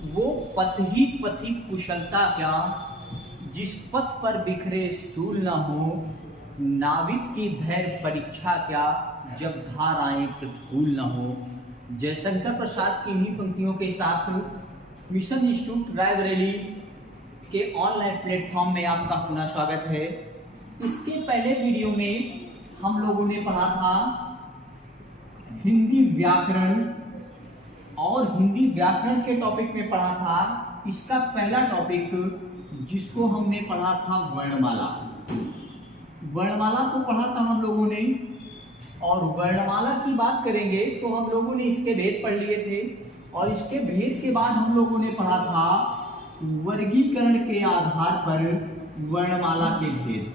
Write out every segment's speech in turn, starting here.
वो पथ ही पथी कुशलता क्या, जिस पथ पर बिखरे सूल न हो। नाविक की धैर्य परीक्षा क्या, जब धाराएं प्रतिकूल न हो। जयशंकर प्रसाद की इन्हीं पंक्तियों के साथ मिशन इंस्टीट्यूट रायबरेली के ऑनलाइन प्लेटफॉर्म में आपका पुनः स्वागत है। इसके पहले वीडियो में हम लोगों ने पढ़ा था हिंदी व्याकरण, और हिंदी व्याकरण के टॉपिक में पढ़ा था इसका पहला टॉपिक जिसको हमने पढ़ा था वर्णमाला। वर्णमाला को पढ़ा था हम लोगों ने, और वर्णमाला की बात करेंगे तो हम लोगों ने इसके भेद पढ़ लिए थे, और इसके भेद के बाद हम लोगों ने पढ़ा था वर्गीकरण के आधार पर वर्णमाला के भेद।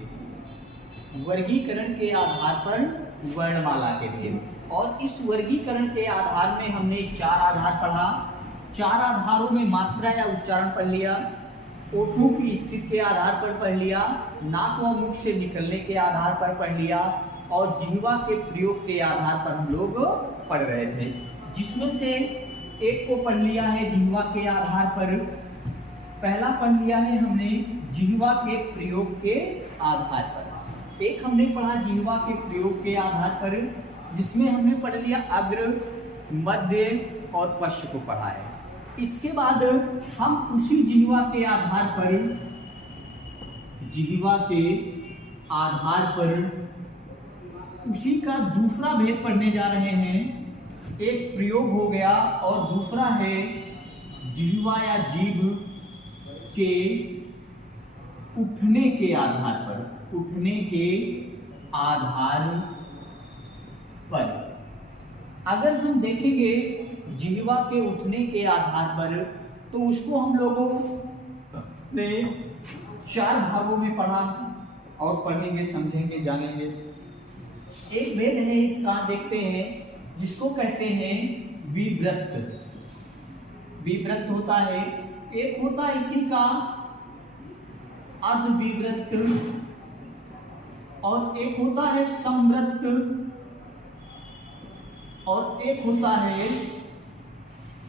वर्गीकरण के आधार पर वर्णमाला के भेद, और इस वर्गीकरण के आधार में हमने 4 आधार पढ़ा। 4 आधारों में मात्रा या उच्चारण पढ़ लिया, ओठों की स्थिति के आधार पर पढ़ लिया, नाक व मुख से निकलने के आधार पर पढ़ लिया, और जिह्वा के प्रयोग के आधार पर हम लोग पढ़ रहे थे। जिसमें से एक को पढ़ लिया है जिह्वा के आधार पर, पहला पढ़ लिया है हमने जिह्वा के प्रयोग के आधार पर। एक हमने पढ़ा जिह्वा के प्रयोग के आधार पर, जिसमें हमने पढ़ लिया अग्र, मध्य और पश्च को पढ़ा है। इसके बाद हम उसी जिह्वा के आधार पर, जिह्वा के आधार पर उसी का दूसरा भेद पढ़ने जा रहे हैं। एक प्रयोग हो गया और दूसरा है जिह्वा या जीभ के उठने के आधार पर, उठने के आधार पर। अगर हम देखेंगे जिह्वा के उठने के आधार पर, तो उसको हम लोगों ने 4 भागों में पढ़ा और पढ़ेंगे, समझेंगे, जानेंगे। एक भेद है इसका, देखते हैं, जिसको कहते हैं विवृत्त। विवृत्त होता है, एक होता है इसी का अर्धविवृत्त, और एक होता है संवृत्त, और एक होता है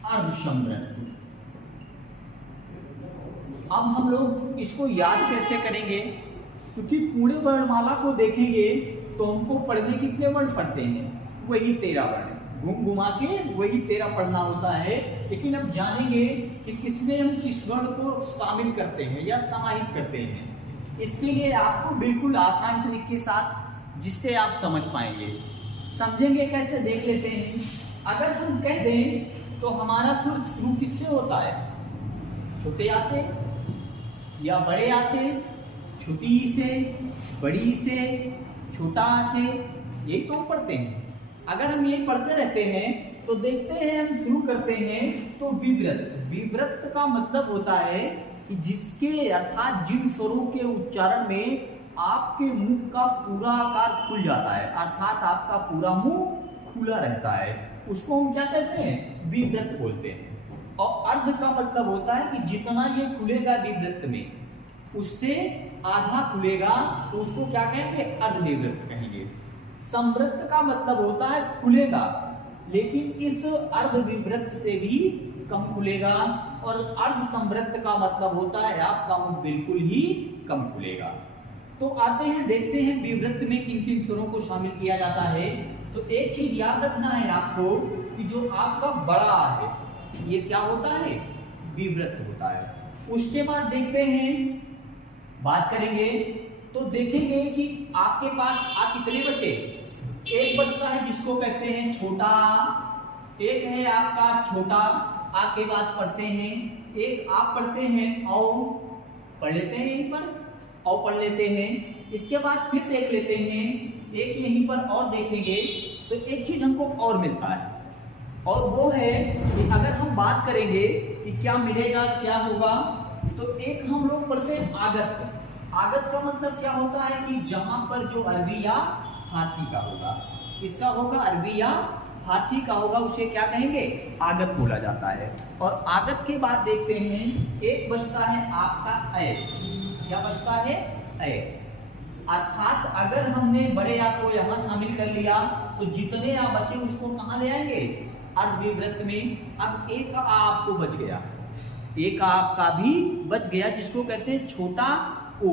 अर्धसंवृत्त। अब हम लोग इसको याद कैसे करेंगे, क्योंकि पूरे वर्णमाला को देखेंगे तो हमको पढ़ने कितने वर्ण पढ़ते हैं, वही 13 वर्ण, घूम घुमा के वही 13 पढ़ना होता है। लेकिन अब जानेंगे कि किसमें हम किस वर्ण को शामिल करते हैं या समाहित करते हैं। इसके लिए आपको बिल्कुल आसान तरीके के साथ, जिससे आप समझ पाएंगे। समझेंगे कैसे, देख लेते हैं। अगर हम कह दें तो हमारा सुर शुरू किससे होता है, छोटे आ से या बड़े आ से, छोटी ई से, बड़ी ई से, छोटा आ से, यही तो हम पढ़ते हैं। अगर हम ये पढ़ते रहते हैं तो देखते हैं, हम शुरू करते हैं तो विवृत्त। विवृत्त का मतलब होता है कि जिसके अर्थात जिन स्वरों के उच्चारण में आपके मुंह का पूरा आकार खुल जाता है, अर्थात आपका पूरा मुंह खुला रहता है, उसको हम क्या कहते हैं, विवृत्त बोलते हैं। और अर्ध का मतलब होता है कि जितना ये खुलेगा विवृत्त में, उससे आधा खुलेगा, तो उसको क्या कहेंगे, अर्धविवृत्त कहेंगे। संवृत्त का मतलब होता है खुलेगा, लेकिन इस अर्धविवृत्त से भी कम खुलेगा, और अर्ध संवृत्त का मतलब होता है आपका मुंह बिल्कुल ही कम खुलेगा। तो आते हैं, देखते हैं विवृत्त में किन किन स्वरों को शामिल किया जाता है। तो एक चीज याद रखना है आपको कि जो आपका बड़ा आ है, ये क्या होता है, विवृत्त होता है। उसके बाद देखते हैं, बात करेंगे तो देखेंगे कि आपके पास आ कितने बचे। एक बचता है जिसको कहते हैं छोटा, एक है आपका छोटा आ के बाद पढ़ते हैं, एक आप पढ़ते हैं औ, पढ़ लेते हैं यहीं पर, औ पढ़ लेते हैं। इसके बाद फिर देख लेते हैं, एक यहीं पर और देखेंगे तो एक चीज हमको और मिलता है, और वो है कि अगर हम बात करेंगे कि क्या मिलेगा, क्या होगा, तो एक हम लोग पढ़ते हैं आगत। आगत का मतलब क्या होता है कि जहां पर जो अरबी या फारसी का होगा, इसका होगा अरबी या फारसी का होगा, उसे क्या कहेंगे, आगत बोला जाता है। और आगत के बाद देखते हैं, एक बचता है आपका अय। क्या बचता है, अय। अर्थात अगर हमने बड़े आ को यहाँ शामिल कर लिया तो जितने आ बचे उसको कहाँ ले आएंगे, अर्धविवृत्त में। अब एक आ आपको बच गया, एक आपका भी बच गया जिसको कहते हैं छोटा ओ,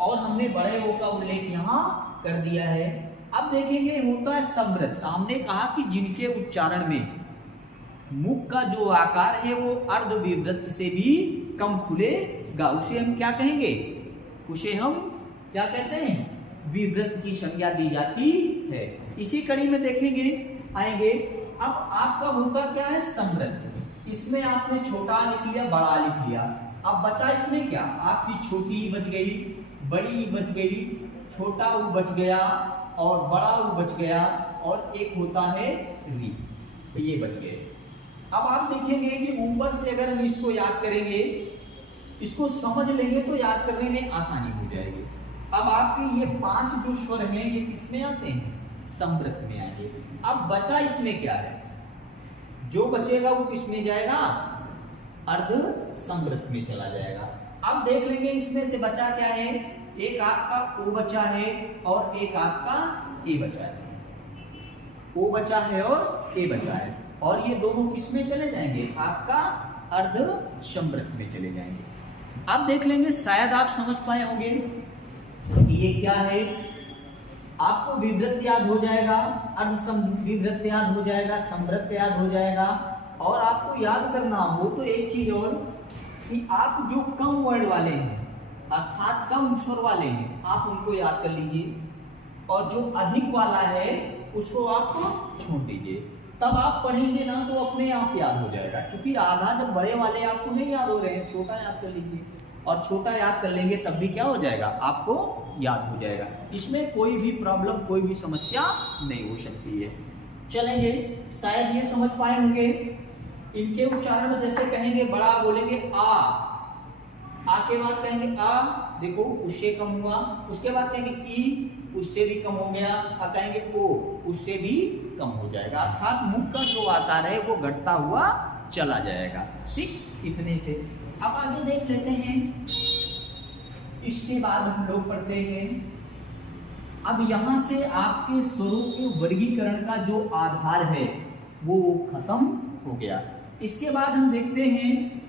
और हमने बड़े ओ का उल्लेख यहाँ कर दिया है। अब देखेंगे होता है समृद्ध। हमने कहा कि जिनके उच्चारण में मुख का जो आकार है वो अर्धविवृत्त से भी कम खुलेगा, उसे हम क्या कहेंगे? उसे हम क्या कहते हैं? विवृत्त की संज्ञा दी जाती है। इसी कड़ी में देखेंगे आएंगे। अब आपका होता क्या है? समृद्ध। इसमें आपने छोटा लिख लिया, बड़ा लिख लिया। अब बचा इसमें क्या? आपकी छोटी बच गई, बड़ी बच गई, छोटा ऊ बच गया और बड़ा ऊ बच गया, और एक होता है री, ये बच गए। अब आप देखेंगे कि ऊपर से अगर हम इसको याद करेंगे, इसको समझ लेंगे तो याद करने में आसानी हो जाएगी। अब आपके ये 5 जो स्वर हैं ये किसमें आते हैं? समृद्ध में आएंगे। अब बचा इसमें क्या है? जो बचेगा वो किसमें जाएगा? अर्ध समृद्ध में चला जाएगा। अब देख लेंगे इसमें से बचा क्या है। एक आपका ओ बचा है और एक आपका ए बचा है। ओ बचा है और ए बचा है, और ये दोनों किसमें चले जाएंगे? आपका अर्ध समृद्ध में चले जाएंगे। अब देख लेंगे, शायद आप समझ पाए होंगे ये क्या है। आपको विवृत्त याद हो जाएगा, अर्ध विवृत्त याद हो जाएगा, समृद्ध याद हो जाएगा। और आपको याद करना हो तो एक चीज और, कि आप जो कम वर्ड वाले हैं अर्थात कम स्वर वाले हैं आप उनको याद कर लीजिए, और जो अधिक वाला है उसको आप छोड़ दीजिए। तब आप पढ़ेंगे ना तो अपने आप याद हो जाएगा, क्योंकि आधा जब बड़े वाले आपको नहीं याद हो रहे हैं, छोटा याद कर लीजिए, और छोटा याद कर लेंगे तब भी क्या हो जाएगा? आपको याद हो जाएगा। इसमें कोई भी प्रॉब्लम, कोई भी समस्या नहीं हो सकती है। चलेंगे, शायद ये समझ पाए होंगे। इनके उच्चारण में जैसे कहेंगे बड़ा बोलेंगे आ के बाद कहेंगे आ, देखो उससे कम हुआ। उसके बाद कहेंगे ई, उससे भी कम हो गया। और कहेंगे ओ, उससे भी कम हो जाएगा। अर्थात मुख का जो आकार है वो घटता हुआ चला जाएगा। ठीक, इतने थे। अब आगे देख लेते हैं। इसके बाद हम लोग पढ़ते हैं, अब यहां से आपके स्वरों के वर्गीकरण का जो आधार है वो खत्म हो गया। इसके बाद हम देखते हैं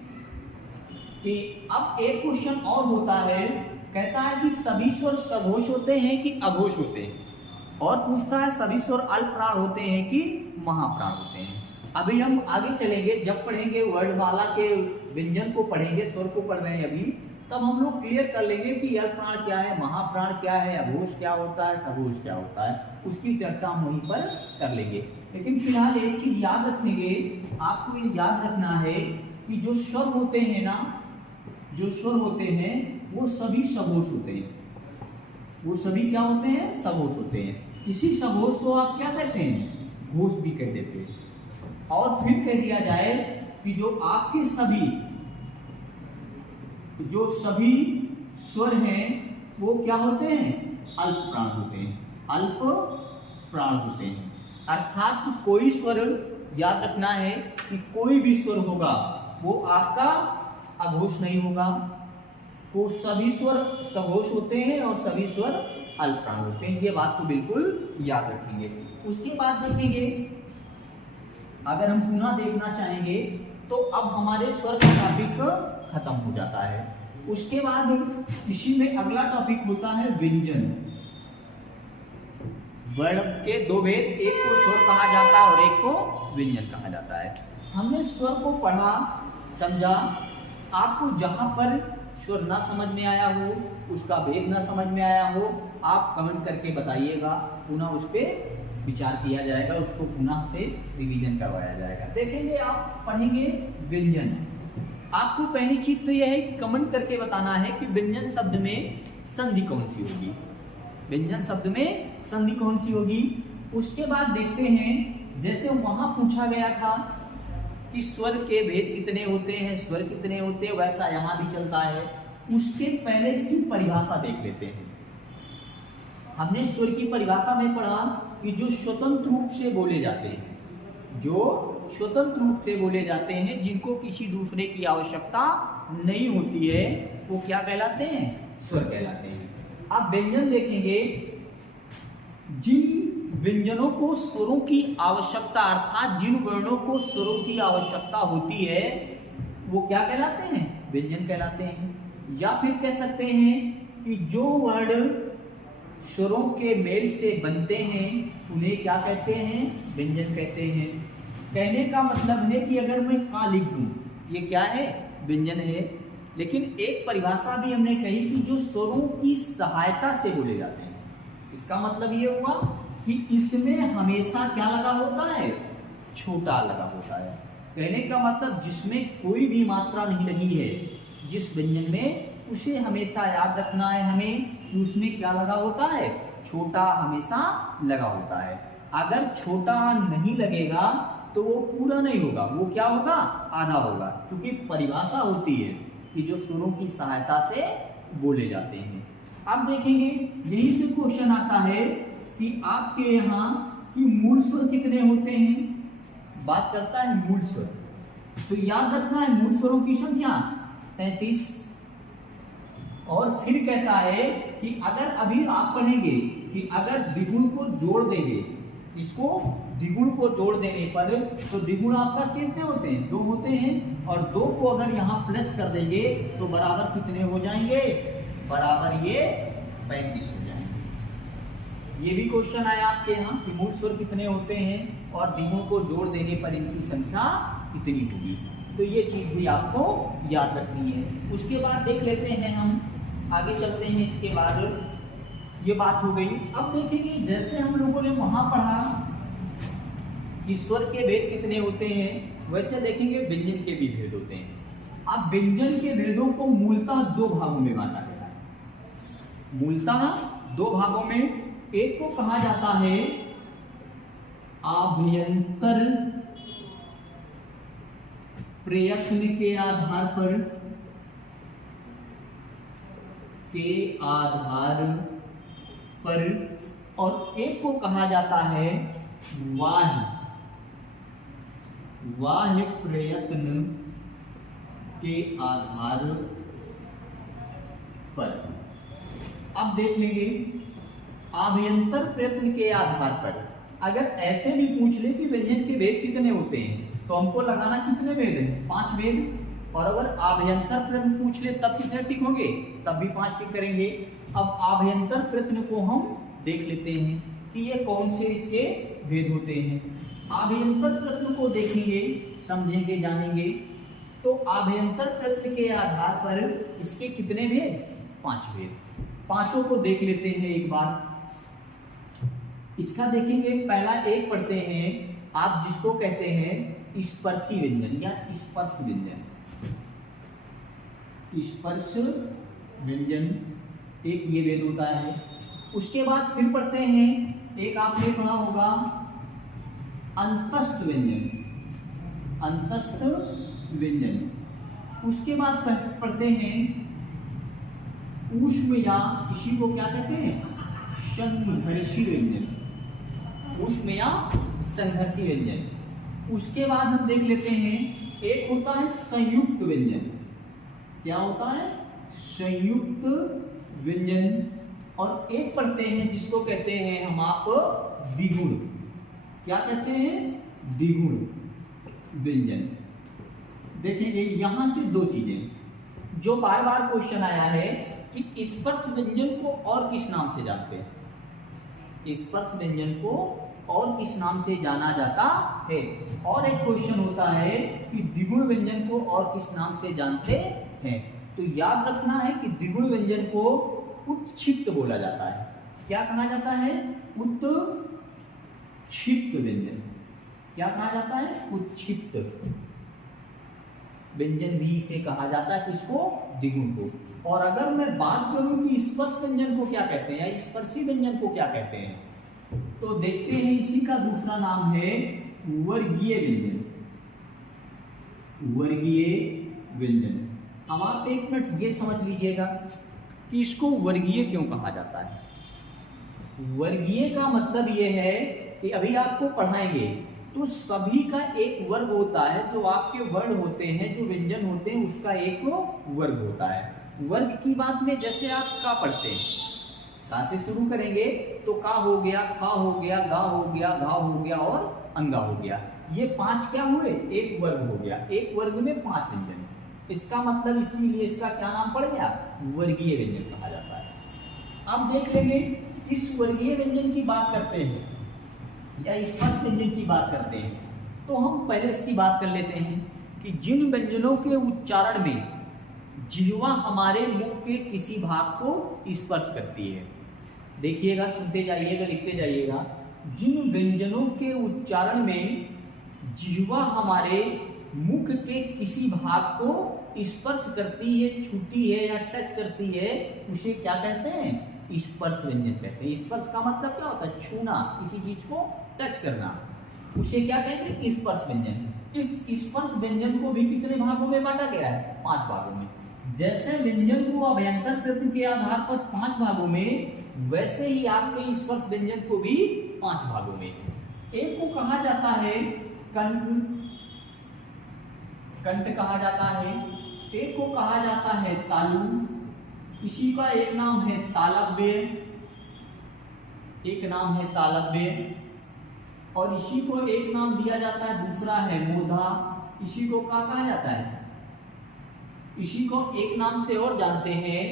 कि अब एक क्वेश्चन और होता है, कहता है कि सभी स्वर सघोष होते हैं कि अघोष होते हैं, और पूछता है सभी स्वर अल्पप्राण होते हैं कि महाप्राण होते हैं। अभी हम आगे चलेंगे, जब पढ़ेंगे वर्णमाला के व्यंजन को पढ़ेंगे, स्वर को पढ़ रहे हैं अभी, तब हम लोग क्लियर कर लेंगे कि अल्पप्राण क्या है, महाप्राण क्या है, अघोष क्या होता है, सघोष क्या होता है। उसकी चर्चा हम वहीं पर कर लेंगे। लेकिन फिलहाल एक चीज याद रखेंगे, आपको ये याद रखना है कि जो स्वर होते हैं ना, जो स्वर होते हैं वो सभी सघोष होते हैं। वो सभी क्या होते हैं? सघोष होते हैं। किसी सघोष को आप क्या कहते हैं? घोष भी कह देते हैं। और फिर कह दिया जाए कि जो आपके सभी स्वर हैं वो क्या होते हैं? अल्प प्राण होते हैं। अल्प प्राण होते हैं। अर्थात कोई स्वर, याद रखना है कि कोई भी स्वर होगा वो आपका अघोष नहीं होगा। तो सभी स्वर सघोष होते हैं और सभी स्वर अल्प प्राण होते हैं। ये बात को बिल्कुल याद रखेंगे। उसके बाद देखेंगे, अगर हम पुनः देखना चाहेंगे तो अब हमारे स्वर का टॉपिक खत्म हो जाता है। उसके बाद इसी में अगला टॉपिक होता है व्यंजन। वर्ण के दो भेद, एक को स्वर कहा जाता है और एक को व्यंजन कहा जाता है। हमने स्वर को पढ़ा, समझा। आपको जहां पर स्वर ना समझ में आया हो, उसका भेद ना समझ में आया हो, आप कमेंट करके बताइएगा, पुनः उस पर विचार किया जाएगा, उसको पुनः से रिवीजन करवाया जाएगा। देखेंगे, आप पढ़ेंगे व्यंजन। आपको पहली चीज तो यह है कि कमेंट करके बताना है कि व्यंजन शब्द में संधि कौन सी होगी। व्यंजन शब्द में संधि कौन सी होगी। उसके बाद देखते हैं, जैसे वहां पूछा गया था कि स्वर के भेद कितने होते हैं, स्वर कितने होते हैं, वैसा यहां भी चलता है। उसके पहले इसकी परिभाषा देख लेते हैं। हमने स्वर की परिभाषा में पढ़ा कि जो स्वतंत्र रूप से बोले जाते हैं, जो स्वतंत्र रूप से बोले जाते हैं, जिनको किसी दूसरे की आवश्यकता नहीं होती है, वो क्या कहलाते हैं? स्वर कहलाते हैं। अब व्यंजन देखेंगे, जिन व्यंजनों को स्वरों की आवश्यकता, अर्थात जिन वर्णों को स्वरों की आवश्यकता होती है, वो क्या कहलाते हैं, व्यंजन कहलाते हैं। या फिर कह सकते हैं कि जो वर्ण स्वरों के मेल से बनते हैं उन्हें क्या कहते हैं, व्यंजन कहते हैं। कहने का मतलब है कि अगर मैं का लिख दूं, ये क्या है, व्यंजन है। लेकिन एक परिभाषा भी हमने कही कि जो स्वरों की सहायता से बोले जाते हैं, इसका मतलब ये हुआ कि इसमें हमेशा क्या लगा होता है, छोटा लगा होता है। कहने का मतलब जिसमें कोई भी मात्रा नहीं लगी है जिस व्यंजन में, उसे हमेशा याद रखना है हमें कि उसमें क्या लगा होता है, छोटा हमेशा लगा होता है। अगर छोटा नहीं लगेगा तो वो पूरा नहीं होगा, वो क्या होगा, आधा होगा। क्योंकि परिभाषा होती है कि जो स्वरों की सहायता से बोले जाते हैं। अब देखेंगे यही से क्वेश्चन आता है कि आपके यहाँ कि मूल स्वर कितने होते हैं, बात करता है मूल स्वर। तो याद रखना है मूल स्वरों की संख्या 33। और फिर कहता है कि अगर अभी आप पढ़ेंगे कि अगर द्विगुण को जोड़ देंगे, इसको द्विगुण को जोड़ देने पर तो द्विगुण आपका कितने होते हैं, 2 होते हैं। और 2 को अगर यहाँ प्लस कर देंगे तो बराबर कितने हो जाएंगे, बराबर ये 35 हो जाएंगे। ये भी क्वेश्चन आया आपके यहाँ कि मूल स्वर कितने होते हैं और द्विगुण को जोड़ देने पर इनकी संख्या कितनी होगी। तो ये चीज भी आपको याद रखनी है। उसके बाद देख लेते हैं, हम आगे चलते हैं। इसके बाद ये बात हो गई। अब देखेंगे जैसे हम लोगों ने वहां पढ़ा कि स्वर के भेद कितने होते हैं, वैसे देखेंगे व्यंजन के भी भेद होते हैं। अब व्यंजन के भेदों को मूलतः 2 भागों में बांटा गया है। मूलतः 2 भागों में, एक को कहा जाता है आभ्यंतर प्रयत्न के आधार पर और एक को कहा जाता है बाह्य प्रयत्न के आधार पर। अब देख लेंगे आभ्यंतर प्रयत्न के आधार पर अगर ऐसे भी पूछ ले कि व्यंजन के भेद कितने होते हैं तो हमको लगाना कितने भेद है, 5 भेद। और अगर आभ्यंतर प्रयत्न पूछ ले तब कितने टिक होंगे, तब भी 5 टिक करेंगे। अब आभ्यंतर प्रयत्न को हम देख लेते हैं कि ये कौन से इसके भेद होते हैं। आभ्यंतर प्रयत्न को देखेंगे, समझेंगे, जानेंगे। तो आभ्यंतर प्रयत्न के आधार पर इसके कितने भेद, 5 भेद। 5 को देख लेते हैं एक बार। इसका देखेंगे, पहला एक पढ़ते हैं आप जिसको कहते हैं स्पर्शी व्यंजन या स्पर्श व्यंजन। स्पर्श व्यंजन एक ये भेद होता है। उसके बाद फिर पढ़ते हैं, एक आपने पढ़ा होगा अंतस्थ व्यंजन, अंतस्थ व्यंजन। उसके बाद पढ़ते हैं ऊष्म या इसी को क्या कहते हैं, संघर्षी व्यंजन, ऊष्म या संघर्षी व्यंजन। उसके बाद हम देख लेते हैं एक होता है संयुक्त व्यंजन। क्या होता है, संयुक्त व्यंजन। और एक पढ़ते हैं जिसको कहते हैं हम आप द्विगुण। क्या कहते हैं, द्विगुण व्यंजन। देखेंगे यहां से 2 चीजें जो बार बार क्वेश्चन आया है कि स्पर्श व्यंजन को और किस नाम से जानते हैं, स्पर्श व्यंजन को और किस नाम से जाना जाता है। और एक क्वेश्चन होता है कि द्विगुण व्यंजन को और किस नाम से जानते हैं। तो याद रखना है कि द्विगुण व्यंजन को उत्क्षिप्त बोला जाता है। क्या कहा जाता है, उत्क्षिप्त व्यंजन। क्या कहा जाता है, उत्क्षिप्त व्यंजन भी इसे कहा जाता है, किसको, द्विगुण को। और अगर मैं बात करूं कि स्पर्श व्यंजन को क्या कहते हैं या स्पर्शी व्यंजन को क्या कहते हैं, तो देखते हैं इसी का दूसरा नाम है वर्गीय व्यंजन। वर्गीय व्यंजन। अब आप एक मिनट ये समझ लीजिएगा कि इसको वर्गीय क्यों कहा जाता है। वर्गीय का मतलब ये है कि अभी आपको पढ़ाएंगे तो सभी का एक वर्ग होता है, जो आपके वर्ण होते हैं, जो व्यंजन होते हैं, उसका एक वर्ग होता है। वर्ग की बात में जैसे आप का पढ़ते हैं, का से शुरू करेंगे तो का हो गया, खा हो गया, गा हो गया, घा हो गया और अंगा हो गया। ये 5 क्या हुए, एक वर्ग हो गया। एक वर्ग में 5 व्यंजन। इसका मतलब इसीलिए इसका क्या नाम पड़ गया, वर्गीय व्यंजन कहा जाता है। अब देख लेंगे इस वर्गीय व्यंजन की बात करते हैं या स्पर्श व्यंजन की बात करते हैं, तो हम पहले इसकी बात कर लेते हैं कि जिन व्यंजनों के उच्चारण में जिह्वा हमारे मुख के किसी भाग को स्पर्श करती है। देखिएगा, सुनते जाइएगा, लिखते जाइएगा। जिन व्यंजनों के उच्चारण में जिह्वा हमारे मुख के किसी भाग को स्पर्श करती है, छूती है या टच करती है, उसे क्या कहते हैं, स्पर्श व्यंजन कहते हैं। स्पर्श का मतलब क्या होता है, छूना, किसी चीज को टच करना, उसे क्या कहते हैं, स्पर्श व्यंजन। इस स्पर्श व्यंजन को भी कितने भागों में बांटा गया है, 5 भागों में। जैसे व्यंजन को अभ्यंतर प्रत्यय के आधार पर 5 भागों में, वैसे ही आपके स्पर्श व्यंजन को भी 5 भागों में। एक को कहा जाता है कंठ, कंठ कहा जाता है। एक को कहा जाता है तालु, इसी का एक नाम है तालव्य, एक नाम है तालव्य, और इसी को एक नाम दिया जाता है, दूसरा है मूर्धा। इसी को क्या कहा जाता है, इसी को एक नाम से और जानते हैं,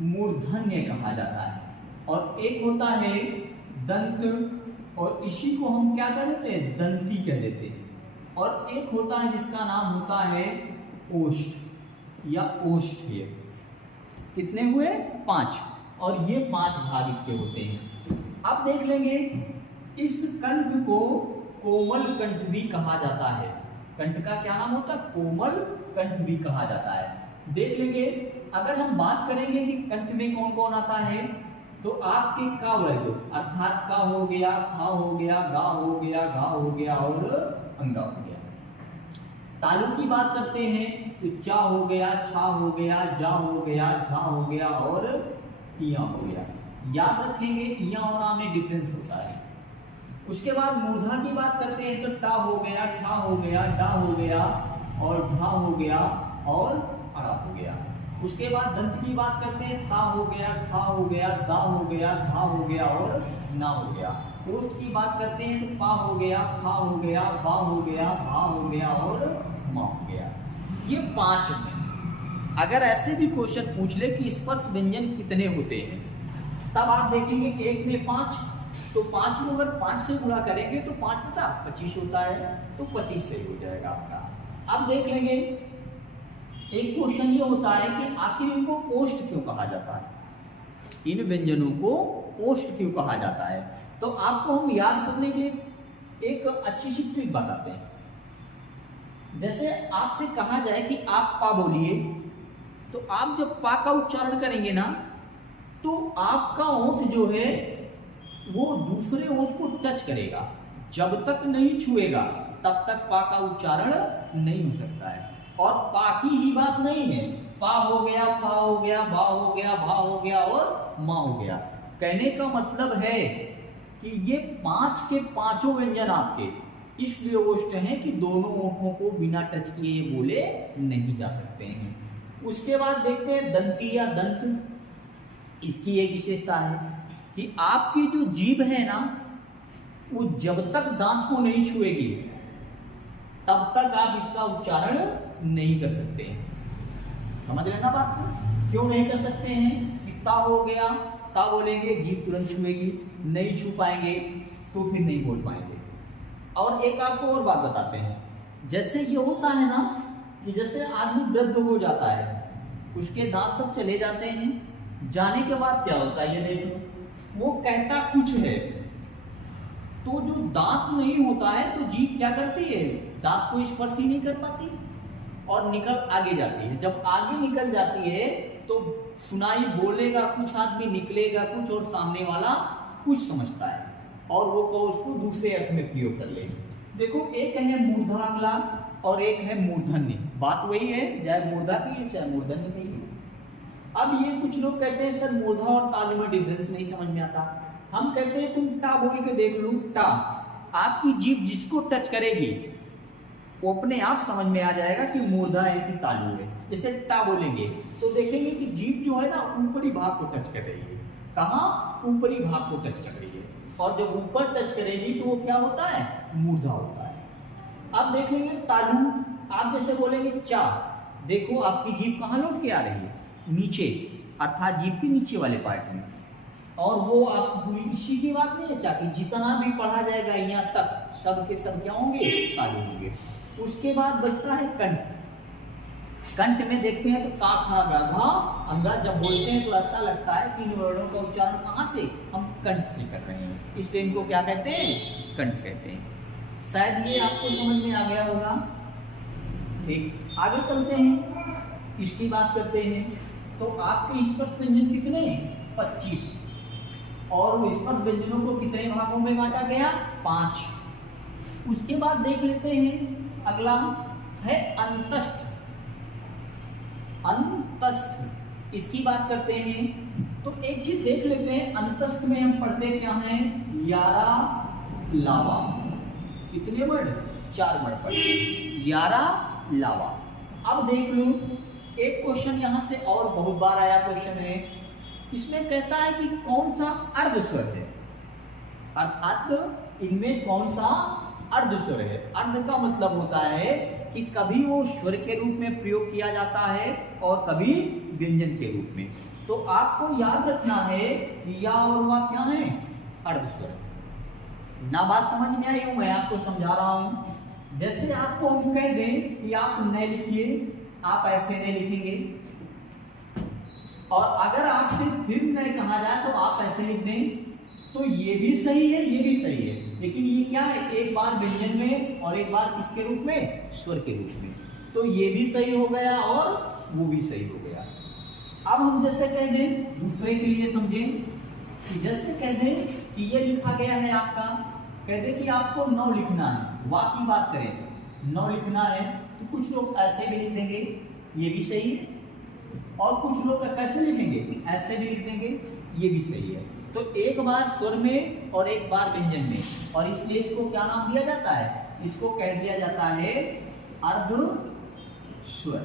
मूर्धन्य कहा जाता है। और एक होता है दंत, और इसी को हम क्या कह देते हैं, दंती कह देते हैं। और एक होता है जिसका नाम होता है ओष्ठ या ओष्ठ्य। कितने हुए, 5, और ये 5 भाग इसके होते हैं। अब देख लेंगे इस कंठ को कोमल कंठ भी कहा जाता है। कंठ का क्या नाम होता है, कोमल कंठ भी कहा जाता है। देख लेंगे, अगर हम बात करेंगे कि कंठ में कौन कौन आता है, तो आपके का वर्ग, अर्थात का हो गया, खा हो गया, गा हो गया, घा हो गया और अंगा हो गया। तालु की बात करते हैं तो चा हो गया, छा हो गया, जा हो गया, झा हो गया और इया हो गया। याद रखेंगे, इया और आ में डिफरेंस होता है। उसके बाद मूर्धा की बात करते हैं तो टा हो गया, ठा हो गया, डा हो गया और ढा हो गया और अड़ा हो गया। उसके बाद दंत की बात करते हैं, ता हो गया, ठा हो गया, दा हो गया, धा हो गया और ना हो गया। ओष्ठ की बात करते हैं तो पा हो गया, फा हो गया, बा हो गया, भा हो गया और मा हो गया। ये 5 हैं। अगर ऐसे भी क्वेश्चन पूछ ले कि स्पर्श व्यंजन कितने होते हैं, तब आप देखेंगे कि एक में 5, तो 5 को अगर 5 से गुणा करेंगे तो 5 बचा 25 होता है, तो 25 से हो जाएगा आपका। अब देख लेंगे, एक क्वेश्चन ये होता है कि आखिर इनको ओष्ठ क्यों कहा जाता है, इन व्यंजनों को ओष्ठ क्यों कहा जाता है। तो आपको हम याद करने के लिए एक अच्छी सी ट्रिक बताते हैं। जैसे आपसे कहा जाए कि आप पा बोलिए, तो आप जब पा का उच्चारण करेंगे ना, तो आपका ओंठ जो है वो दूसरे ओंठ को टच करेगा। जब तक नहीं छुएगा तब तक पा का उच्चारण नहीं हो सकता है। और पा की ही बात नहीं है, पा हो गया, फा हो गया, बा हो गया, भा हो गया और मा हो गया। कहने का मतलब है कि ये 5 के 5 व्यंजन आपके इसलिए ओष्ठ हैं कि दोनों ओठों को बिना टच किए ये बोले नहीं जा सकते हैं। उसके बाद देखते हैं दंती या दंत। इसकी एक विशेषता है कि आपकी जो जीभ है ना, वो जब तक दांत को नहीं छुएगी तब तक आप इसका उच्चारण नहीं कर सकते हैं। समझ लेना बात को, क्यों नहीं कर सकते हैं कि ता हो गया, ता बोलेंगे जीभ तुरंत छुएगी, नहीं छू पाएंगे तो फिर नहीं बोल पाएंगे। और एक आपको और बात बताते हैं, जैसे ये होता है ना कि जैसे आदमी वृद्ध हो जाता है, उसके दांत सब चले जाते हैं, जाने के बाद क्या होता है ये देख लो, वो कहता कुछ है, तो जो दांत नहीं होता है तो जीभ क्या करती है, दांत को स्पर्श ही नहीं कर पाती और निकल आगे जाती है। जब आगे निकल जाती है तो सुनाई बोलेगा कुछ, आदमी निकलेगा कुछ और सामने वाला कुछ समझता है और वो को उसको दूसरे अर्थ में प्रयोग कर लेगा। देखो, एक है मूर्धांगला और एक है मूर्धन्य। बात वही है, चाहे मूर्धा की है चाहे मूर्धन्य की है। अब ये कुछ लोग कहते हैं सर मूर्धा और तालु में डिफरेंस नहीं समझ में आता। हम कहते हैं तुम टा बोल के देख लो, टा, आपकी जीभ जिसको टच करेगी वो अपने आप समझ में आ जाएगा कि मूर्धा है कि तालु है। जैसे टा बोलेंगे तो देखेंगे कि जीभ जो है ना ऊपरी भाग को टच कर रही है। कहाँ, ऊपरी भाग को टच कर रही है, और जब ऊपर टच करेगी तो वो क्या होता है, मूर्धा होता है। अब देख लेंगे तालु, आप जैसे बोलेंगे चा, देखो आपकी जीभ कहाँ लौट के आ रही है, नीचे, अर्थात जीभ के नीचे वाले पार्ट में। और वो आप इसी की बात नहीं है, चाहे जितना भी पढ़ा जाएगा यहाँ तक सब के सब क्या होंगे, काले होंगे। उसके बाद बचता है कंठ। कंठ में देखते हैं तो का खा गा घा अंगा जब बोलते हैं तो ऐसा लगता है कि इन वर्णों का उच्चारण कहाँ से, हम कंठ से कर रहे हैं, इसलिए इनको क्या कहते हैं, कंठ कहते हैं। शायद ये आपको समझ में आ गया होगा। ठीक, आगे चलते हैं, इसकी बात करते हैं। तो आपके स्पर्श व्यंजन कितने, 25, और वो स्पर्श व्यंजनों को कितने भागों में बांटा गया, 5। उसके बाद देख लेते हैं, अगला है अंतस्थ। अंतस्थ, इसकी बात करते हैं। तो एक चीज देख लेते हैं, अंतस्थ में हम पढ़ते क्या हैं, यारा लावा। कितने वर्ड, 4 वर्ड पढ़ते, यारा लावा। अब देख लो, एक क्वेश्चन यहां से और बहुत बार आया क्वेश्चन है, इसमें कहता है कि कौन सा अर्ध स्वर है, अर्थात इनमें कौन सा अर्ध स्वर है। अर्ध का मतलब होता है कि कभी वो स्वर के रूप में प्रयोग किया जाता है और कभी व्यंजन के रूप में। तो आपको याद रखना है या और वह क्या है, अर्ध स्वर। ना बात समझ में आई हो, मैं आपको समझा रहा हूं। जैसे आपको हम कह दें कि आप न लिखिए, आप ऐसे नहीं लिखेंगे, और अगर आपसे फिर न कहा जाए तो आप ऐसे लिख दें, तो ये भी सही है, ये भी सही है, लेकिन ये क्या है, एक बार व्यंजन में और एक बार किसके रूप में, स्वर के रूप में। तो ये भी सही हो गया और वो भी सही हो गया। अब हम जैसे कह दें, दूसरे के लिए समझें, कि जैसे कह दें कि ये लिखा गया है आपका, कह दें कि आपको 9 लिखना है, वाह की बात करें 9 लिखना है, तो कुछ लोग ऐसे भी लिख देंगे, ये भी सही है, और कुछ लोग कैसे लिखेंगे, ऐसे भी लिख देंगे, ये भी सही है। तो एक बार स्वर में और एक बार व्यंजन में, और इसलिए इसको क्या नाम दिया जाता है, इसको कह दिया जाता है अर्ध स्वर।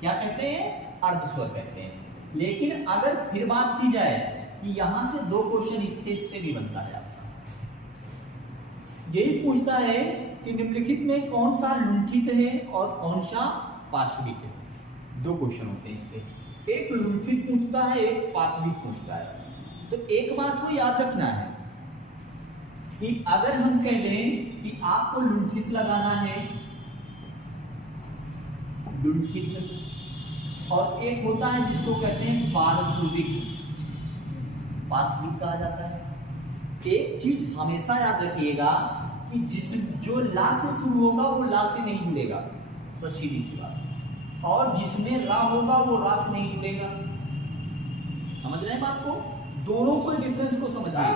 क्या कहते हैं, अर्ध स्वर कहते हैं। लेकिन अगर फिर बात की जाए कि यहां से 2 क्वेश्चन इससे भी बनता है, यही पूछता है कि निम्नलिखित में कौन सा लुंठित है और कौन सा पार्श्विक है। 2 क्वेश्चन होते हैं इससे, एक लुंठित पूछता है, एक पार्श्विक पूछता है। तो एक बात को याद रखना है कि अगर हम कह दें कि आपको लुंठित लगाना है, लुंठित, और एक होता है जिसको कहते हैं पार्श्विक, पार्श्विक कहा जाता है। एक चीज हमेशा याद रखिएगा कि जो ला से शुरू होगा वो ला से नहीं जुड़ेगा, तो सीधी सी बात, और जिसमें रा होगा वो रा से नहीं जुड़ेगा। समझ रहे हैं बात को, दोनों को डिफरेंस को समझिए।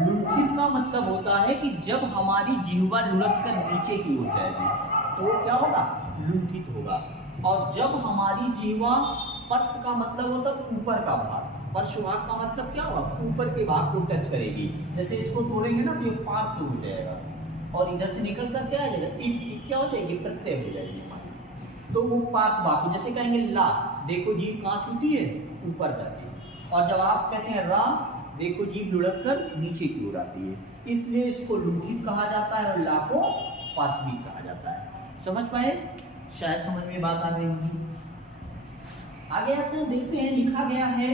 लुंठित का मतलब होता है कि जब हमारी जिह्वा लुढ़क कर नीचे की ओर जाएगी तो वो क्या होगा, लुंठित होगा। और जब हमारी जिह्वा, पर्श का मतलब होता है ऊपर का भाग, पर्श भाग का मतलब क्या होगा, ऊपर के भाग को टच करेगी। जैसे इसको तोड़ेंगे ना तो ये पार्श हो जाएगा, और इधर से निकल कर क्या आ जाएगा, क्या हो जाएगी, प्रत्यय हो जाएगी हमारी। तो वो पार्श भाग को जैसे कहेंगे ला, देखो जीभ कहाँ छूती है, ऊपर जाती है। और जब आप कहते हैं रा, देखो जीभ लुढ़क कर नीचे की ओर आती है, इसलिए इसको लुंठित कहा जाता है और ला को पार्श्विक कहा जाता है। समझ पाए, शायद समझ में बात आ गई होगी। आगे आते हैं, देखते हैं, लिखा गया है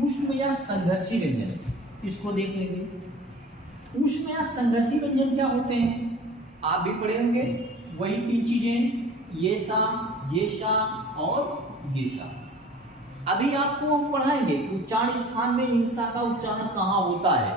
ऊष्म या संघर्षी व्यंजन, इसको देख लेंगे। ऊष्म या संघर्षी व्यंजन क्या होते हैं, आप भी पढ़े होंगे, वही 3 चीजें, ये सा और ये सा। अभी आपको हम पढ़ाएंगे उच्चारण स्थान में इंसा का उच्चारण कहाँ होता है,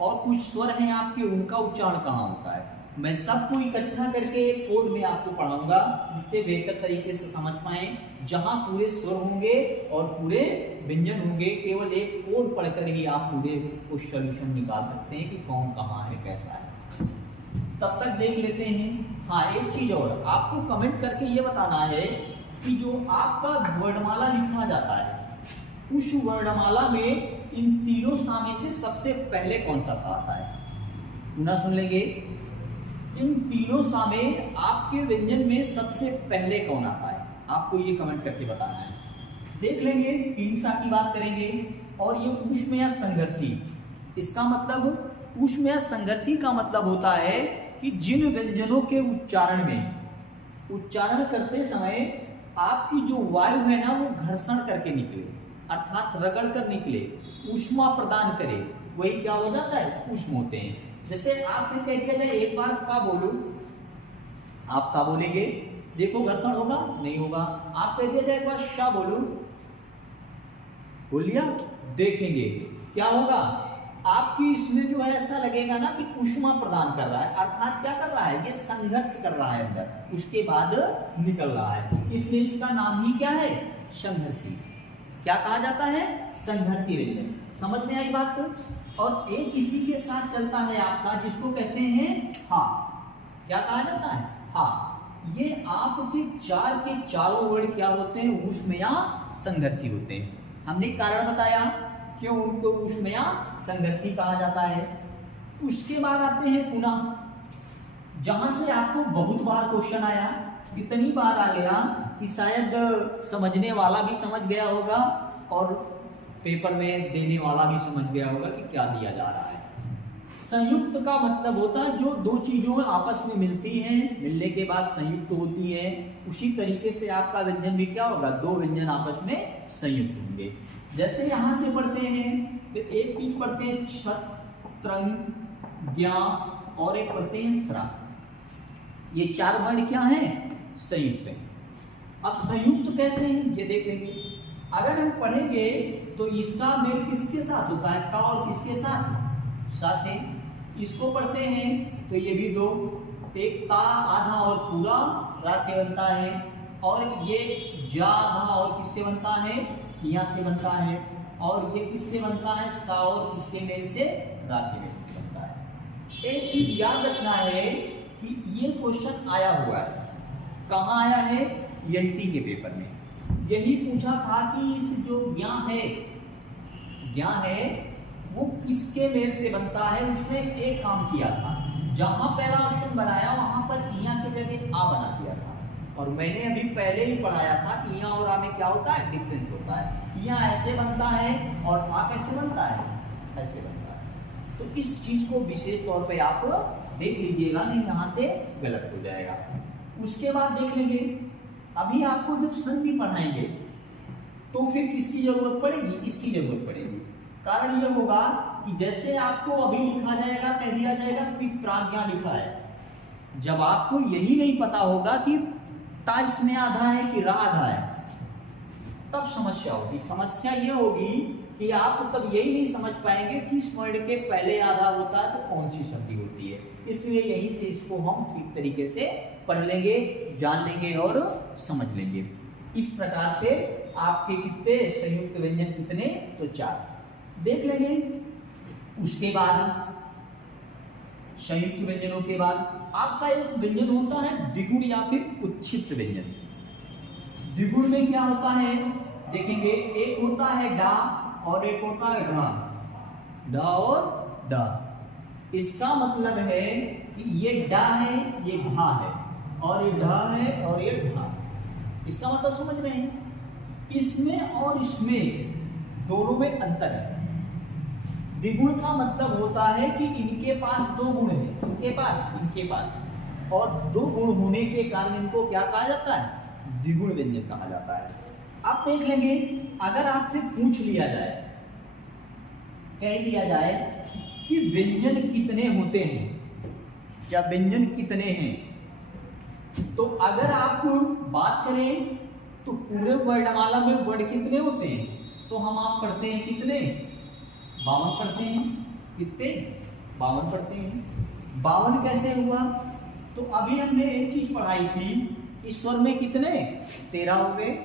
और कुछ स्वर हैं आपके उनका उच्चारण कहाँ होता है। मैं सबको इकट्ठा करके एक कोड में आपको पढ़ाऊंगा, जिससे बेहतर तरीके से समझ पाए, जहां पूरे स्वर होंगे और पूरे व्यंजन होंगे। केवल एक कोड पढ़कर ही आप पूरे उस सॉल्यूशन निकाल सकते हैं कि कौन कहाँ है, कैसा है। तब तक देख लेते हैं। हाँ, एक चीज और आपको कमेंट करके ये बताना है कि जो आपका वर्णमाला लिखा जाता है, उस वर्णमाला में इन तीनों सा में से सबसे पहले कौन सा सा आता है। पुनः सुन लेंगे, इन तीनों सा में आपके व्यंजन में सबसे पहले कौन आता है, आपको ये कमेंट करके बताना है। देख लेंगे, 3 सा की बात करेंगे, और ये ऊष्म या संघर्षी, इसका मतलब ऊष्म या संघर्षी का मतलब होता है कि जिन व्यंजनों के उच्चारण में, उच्चारण करते समय आपकी जो वायु है ना वो घर्षण करके निकले, अर्थात रगड़ कर निकले, ऊष्मा प्रदान करे, वही क्या हो जाता है, ऊष्म होते हैं। जैसे आपने कह दिया जाए एक बार का बोलो, आप का बोलेंगे, देखो घर्षण होगा नहीं होगा। आप कह दिया जाए एक बार शा बोलो, बोल लिया, देखेंगे क्या होगा, आपकी इसमें जो है ऐसा लगेगा ना कि ऊष्मा प्रदान कर रहा है, अर्थात क्या कर रहा है, ये संघर्ष कर रहा है अंदर, उसके बाद निकल रहा है, इसलिए इसका नाम ही क्या है, संघर्षी। क्या कहा जाता है, संघर्षी व्यंजन। समझ में आई बात को। और एक इसी के साथ चलता है आपका, जिसको कहते हैं हा। क्या कहा जाता है, हा। ये आपके चार के चारों वर्ण क्या होते हैं, ऊष्म या संघर्षी होते हैं। हमने कारण बताया क्यों उनको ऊष्म या संघर्षी कहा जाता है। उसके बाद आते हैं पुनः, जहां से आपको बहुत बार क्वेश्चन आया, इतनी बार आ गया कि शायद समझने वाला भी समझ गया होगा और पेपर में देने वाला भी समझ गया होगा कि क्या दिया जा रहा है। संयुक्त का मतलब होता है जो दो चीजों में आपस में मिलती हैं, मिलने के बाद संयुक्त होती है। उसी तरीके से आपका व्यंजन भी क्या होगा, दो व्यंजन आपस में संयुक्त होंगे। जैसे यहां से पढ़ते हैं तो एक चीज पढ़ते हैं छत, त्रंग, ज्ञा और एक पढ़ते हैं स्रा। ये चार वर्ण क्या हैं, संयुक्त हैं। अब संयुक्त कैसे हैं ये देख लेंगे। अगर हम पढ़ेंगे तो इसका मेल किसके साथ होता है, का, और किसके साथ, सा से। इसको पढ़ते हैं तो ये भी दो, एक का आधा और पूरा रा से बनता है, और ये जा आधा और किससे बनता है, या से बनता है, और ये किससे बनता है, सा और किसके मेल से, रा के मेल से बनता है। एक चीज याद रखना है कि ये क्वेश्चन आया हुआ है, कहाँ आया है, एनटी के पेपर में। यही पूछा था कि इस जो ज्ञा है वो किसके मेल से बनता है। उसने एक काम किया था, जहां पहला ऑप्शन बनाया वहां पर इया की जगह आ बना दिया था, और मैंने अभी पहले ही पढ़ाया था कि इया और आ में क्या होता है, डिफरेंस होता है। इया ऐसे बनता है और आ कैसे बनता है, ऐसे बनता है। तो इस चीज को विशेष तौर पे आप देख लीजिएगा, नहीं यहाँ से गलत हो जाएगा। उसके बाद देख लेंगे, अभी आपको जब संधि पढ़ाएंगे तो फिर किसकी जरूरत पड़ेगी, इसकी जरूरत पड़ेगी। कारण यह होगा कि जैसे आपको अभी लिखा जाएगा, कह दिया जाएगा पित्राज्ञा लिखा है, जब आपको यही नहीं पता होगा कि ता इसमें आधा है कि रा आधा है, तब समस्या होगी। समस्या यह होगी कि आप तब यही नहीं समझ पाएंगे कि इस वर्ण के पहले आधा होता है तो कौन सी संधि होती है। इसलिए यही से इसको हम ठीक तरीके से पढ़ लेंगे, जान लेंगे और समझ लेंगे। इस प्रकार से आपके कितने संयुक्त व्यंजन कितने, तो चार देख लेंगे। उसके बाद संयुक्त व्यंजनों के बाद आपका एक व्यंजन होता है द्विगुण या फिर उच्छिष्ट व्यंजन। द्विगुण में क्या होता है देखेंगे, एक होता है डा और एक होता है ढा, डा और डा। इसका मतलब है कि ये डा है, ये ढा है, और ये ढा है और ये ढा। इसका मतलब समझ रहे हैं, इसमें और इसमें दोनों में अंतर है। द्विगुण का मतलब होता है कि इनके पास दो गुण है, इनके पास, और दो गुण होने के कारण इनको क्या कहा जाता है, द्विगुण व्यंजन कहा जाता है। आप देख लेंगे, अगर आपसे पूछ लिया जाए, कह दिया जाए कि व्यंजन कितने होते हैं या व्यंजन कितने हैं, तो अगर आप बात करें तो पूरे वर्णमाला में वर्ण कितने होते हैं, तो हम आप पढ़ते हैं कितने, 52 पढ़ते हैं। कितने, 52 पढ़ते हैं। 52 कैसे हुआ, तो अभी हमने एक चीज पढ़ाई थी कि स्वर में कितने, 13 हो गए,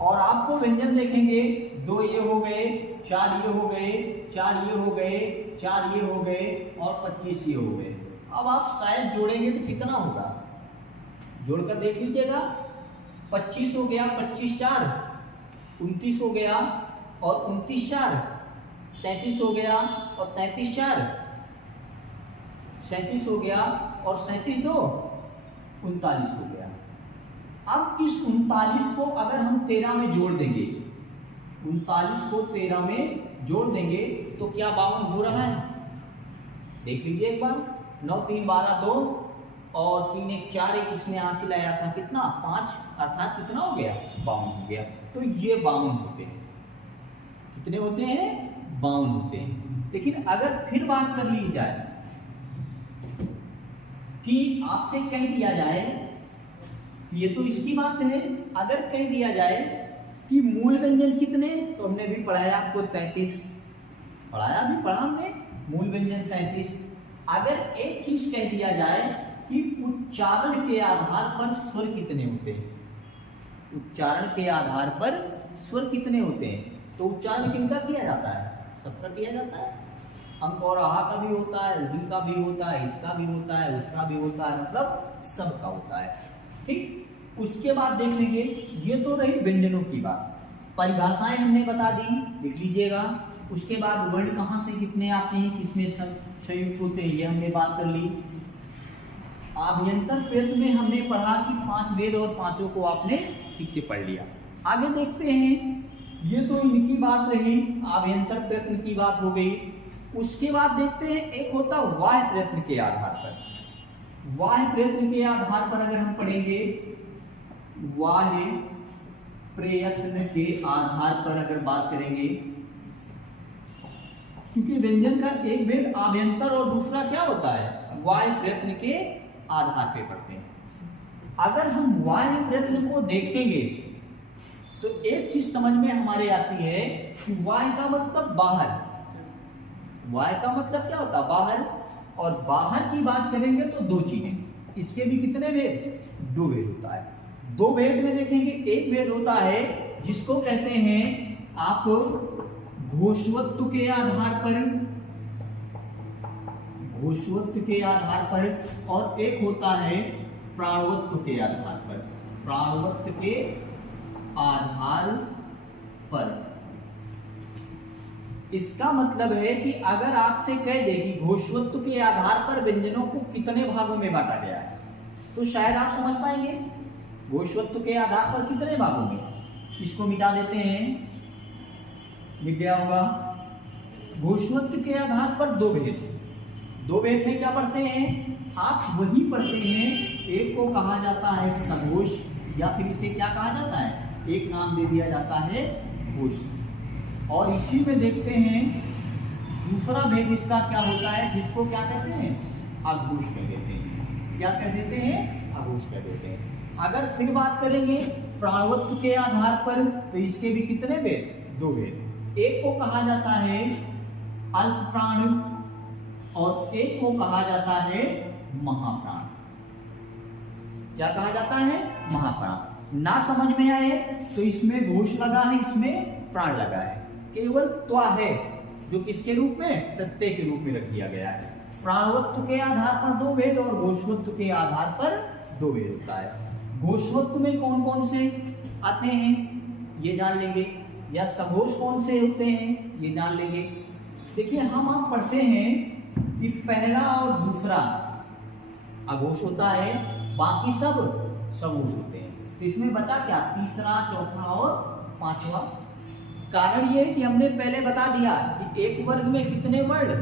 और आपको व्यंजन देखेंगे, 2 ये हो गए, 4 ये हो गए, 4 ये हो गए, 4 ये हो गए, और 25 ये हो गए। अब आप शायद जोड़ेंगे तो कितना होगा, जोड़कर देख लीजिएगा। 25 हो गया, 25 4 29 हो गया, और 29 4 33 हो गया, और 33 4 37 हो गया, और 37 2 39 हो गया। अब इस 39 को अगर हम 13 में जोड़ देंगे, 39 को 13 में जोड़ देंगे तो क्या 52 हो रहा है, देख लीजिए एक बार। 9 3 12 2 और 3 1 4 1 इसने यहाँ से लाया था कितना 5, अर्थात कितना हो गया 52 हो गया। तो ये 52 होते हैं। कितने होते हैं 52 होते हैं। लेकिन अगर फिर बात कर ली जाए कि आपसे कह दिया जाए, ये तो इसकी बात है, अगर कह दिया जाए कि मूल व्यंजन कितने, तो हमने भी पढ़ाया आपको 33, पढ़ा हमने मूल व्यंजन 33। अगर एक चीज कह दिया जाए कि उच्चारण के आधार पर स्वर कितने होते हैं, उच्चारण के आधार पर स्वर कितने होते हैं, तो उच्चारण किनका किया जाता है, सबका किया जाता है। अंक और आहा का भी होता है, उदी का भी होता है, इसका भी होता है, उसका भी होता है, मतलब सबका होता है। ठीक, उसके बाद देख लेंगे, ये तो रही व्यंजनों की बात। परिभाषाएं हमने बता दी, लिख लीजिएगा। उसके बाद वर्ण कहाँ से कितने आते हैं, किसमें संयुक्त होते हैं, ये हमने बात कर ली। आभ्यंतर प्रयत्न में हमने पढ़ा कि 5 वेद और पांचों को आपने ठीक से पढ़ लिया। आगे देखते हैं, ये तो इनकी बात रही, आभ्यंतर प्रयत्न की बात हो गई। उसके बाद देखते हैं, एक होता बाह्य प्रयत्न के आधार पर। बाह्य प्रयत्न के आधार पर अगर हम पढ़ेंगे, बाह्य प्रयत्न के आधार पर अगर बात करेंगे, क्योंकि व्यंजन का एक भेद आभ्यंतर और दूसरा क्या होता है, बाह्य प्रयत्न के आधार पे पढ़ते हैं। अगर हम बाह्य प्रयत्न को देखेंगे तो एक चीज समझ में हमारे आती है कि बाह्य का मतलब बाहर, बाह्य का मतलब क्या होता है बाहर, और बाहर की बात करेंगे तो दो चीजें, इसके भी कितने भेद, 2 भेद होता है। 2 भेद में देखेंगे, एक भेद होता है जिसको कहते हैं आप घोषवत्व के आधार पर, घोषवत्व के आधार पर, और एक होता है प्राणवत्व के आधार पर, प्राणवत्व के आधार पर। इसका मतलब है कि अगर आपसे कह दे कि घोषवत्व के आधार पर व्यंजनों को कितने भागों में बांटा गया है, तो शायद आप समझ पाएंगे घोषवत्व के आधार पर कितने भागों में। इसको मिटा देते हैं, लिख गया होगा। घोषवत्व के आधार पर 2 भेद, 2 भेद में क्या पढ़ते हैं आप, वही पढ़ते हैं। एक को कहा जाता है सघोष, या फिर इसे क्या कहा जाता है, एक नाम दे दिया जाता है घोष। और इसी में देखते हैं दूसरा भेद इसका क्या होता है, जिसको क्या कहते हैं, अघोष कह देते हैं। क्या कह देते हैं, अघोष कह देते हैं। अगर फिर बात करेंगे प्राणवत्व के आधार पर, तो इसके भी कितने भेद, 2 भेद। एक को कहा जाता है अल्प प्राण, और एक को कहा जाता है महाप्राण। क्या कहा जाता है, महाप्राण। ना समझ में आए तो इसमें घोष लगा है, इसमें प्राण लगा है, केवल त्वा है जो किसके रूप में, प्रत्यय के रूप में रख दिया गया है। प्राणवत्व के आधार पर 2 भेद और घोषवत्व के आधार पर 2 भेद होता है। घोषवत्व में कौन कौन से आते हैं ये जान लेंगे, या सघोष कौन से होते हैं ये जान लेंगे। देखिए, हम आप पढ़ते हैं कि पहला और दूसरा अघोष होता है, बाकी सब सघोष होते हैं। तो इसमें बचा क्या, तीसरा, चौथा और पांचवा। कारण ये है कि हमने पहले बता दिया कि एक वर्ग में कितने वर्ण,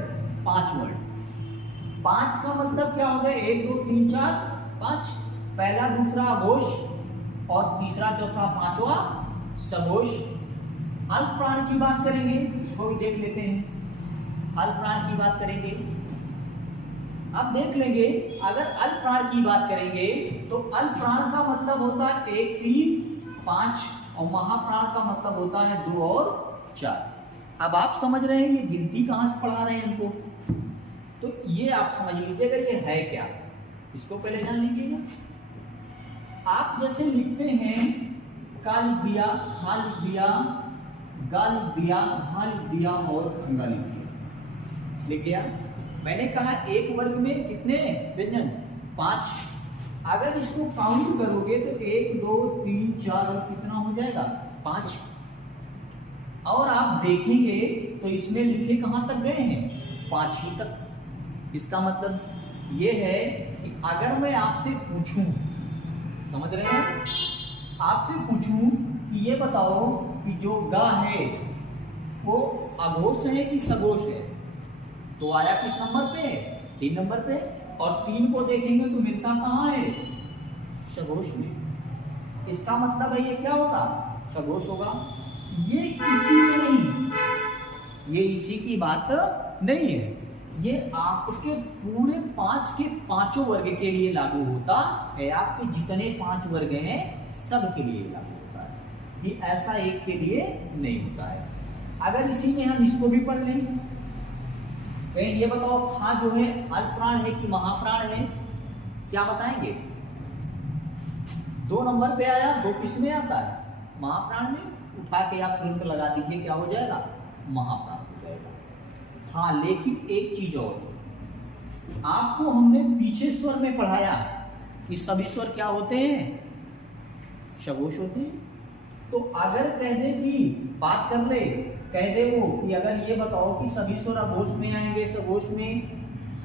5 वर्ण। 5 का मतलब क्या हो गया, 1 2 3 4 5। पहला दूसरा अघोष और तीसरा चौथा पांचवा सघोष। अल्प प्राण की बात करेंगे, इसको भी देख लेते हैं। अल्प प्राण की बात करेंगे, अब देख लेंगे। अगर अल्प प्राण की बात करेंगे तो अल्प प्राण का मतलब होता है 1 3 5, और महाप्राण का मतलब होता है 2 और 4। अब आप समझ रहे हैं ये गिनती कहां से पढ़ा रहे हैं इनको, तो ये आप समझ लीजिएगा ये है क्या, इसको पहले जान लीजिएगा। आप जैसे लिखते हैं, का लिख दिया, हा लिख दिया, गा लिख दिया, हा लिख दिया और अंगा लिख दिया, लिख गया। मैंने कहा एक वर्ग में कितने व्यंजन, 5। अगर इसको काउंट करोगे तो 1 2 3 4 और कितना हो जाएगा, 5। और आप देखेंगे तो इसमें लिखे कहां तक गए हैं, 5वीं तक। इसका मतलब ये है कि अगर मैं आपसे पूछूं, समझ रहे हैं, आपसे पूछूं कि ये बताओ कि जो गा है वो अघोष है कि सघोष है, तो आया किस नंबर पे, 3 नंबर पे। और 3 को देखेंगे तो मिलता कहाँ है? सघोष में। इसका मतलब है ये क्या होगा? सघोष होगा। ये इसी में नहीं, ये इसी की बात नहीं है, ये आपके पूरे 5 के पांचों वर्ग के लिए लागू होता है। आपके जितने 5 वर्ग हैं सब के लिए लागू होता है, ये ऐसा एक के लिए नहीं होता है। अगर इसी में हम इसको भी पढ़ लें, ये बताओ खा जो है अल्पप्राण है कि महाप्राण है? क्या बताएंगे? 2 नंबर पे आया, 2 किस में आता है? महाप्राण में। उठा के आप तुरंत लगा दीजिए, क्या हो जाएगा? महाप्राण हो जाएगा। हाँ, लेकिन एक चीज और, आपको हमने पीछे स्वर में पढ़ाया कि सभी स्वर क्या होते हैं? सघोष होते हैं। तो अगर कह दे कि बात कर ले, कह दे वो कि अगर ये बताओ कि सभी स्वर अघोष में आएंगे सघोष में,